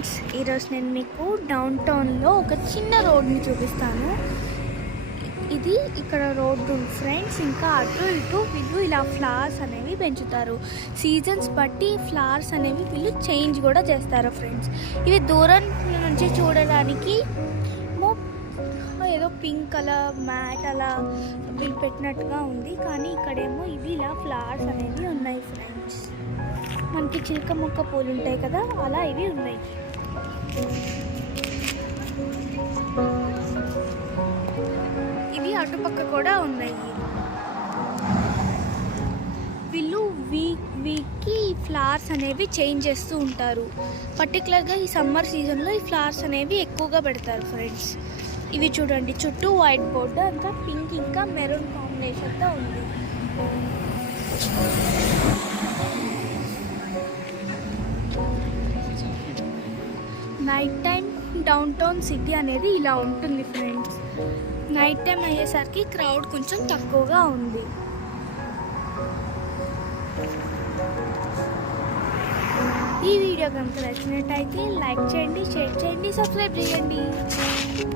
Friends, ఈరోజు నేను మీకు డౌన్ టౌన్లో ఒక చిన్న రోడ్ని చూపిస్తాను. ఇది ఇక్కడ రోడ్డు ఫ్రెండ్స్. ఇంకా అటు ఇటు వీళ్ళు ఇలా ఫ్లవర్స్ అనేవి పెంచుతారు. సీజన్స్ బట్టి ఫ్లవర్స్ అనేవి వీళ్ళు చేంజ్ కూడా చేస్తారు ఫ్రెండ్స్. ఇవి దూరం నుంచి చూడడానికి ఏదో పింక్ కలర్ మ్యాట్ అలా వీళ్ళు పెట్టినట్టుగా ఉంది, కానీ ఇక్కడేమో ఇవి ఇలా ఫ్లవర్స్ అనేవి ఉన్నాయి ఫ్రెండ్స్. మనకి చిలక మొక్క పూలు ఉంటాయి కదా, అలా ఇవి ఉన్నాయి. ఇవి అటుపక్క కూడా ఉన్నాయి. వీళ్ళు వీక్కి ఈ ఫ్లవర్స్ అనేవి చేంజ్ చేస్తూ ఉంటారు. పర్టికులర్గా ఈ సమ్మర్ సీజన్లో ఈ ఫ్లవర్స్ అనేవి ఎక్కువగా పెడతారు ఫ్రెండ్స్. ఇవి చూడండి, చుట్టూ వైట్ బోర్డు అంతా పింక్ ఇంకా మెరూన్ కాంబినేషన్తో ఉంది. Night time down town city అనేది ఇలా ఉంటుంది ఫ్రెండ్స్. నైట్ టైం అయ్యేసరికి క్రౌడ్ కొంచెం తక్కువగా ఉంది. ఈ వీడియో కనుక నచ్చినట్టయితే లైక్ చేయండి, షేర్ చేయండి, సబ్స్క్రైబ్ చేయండి.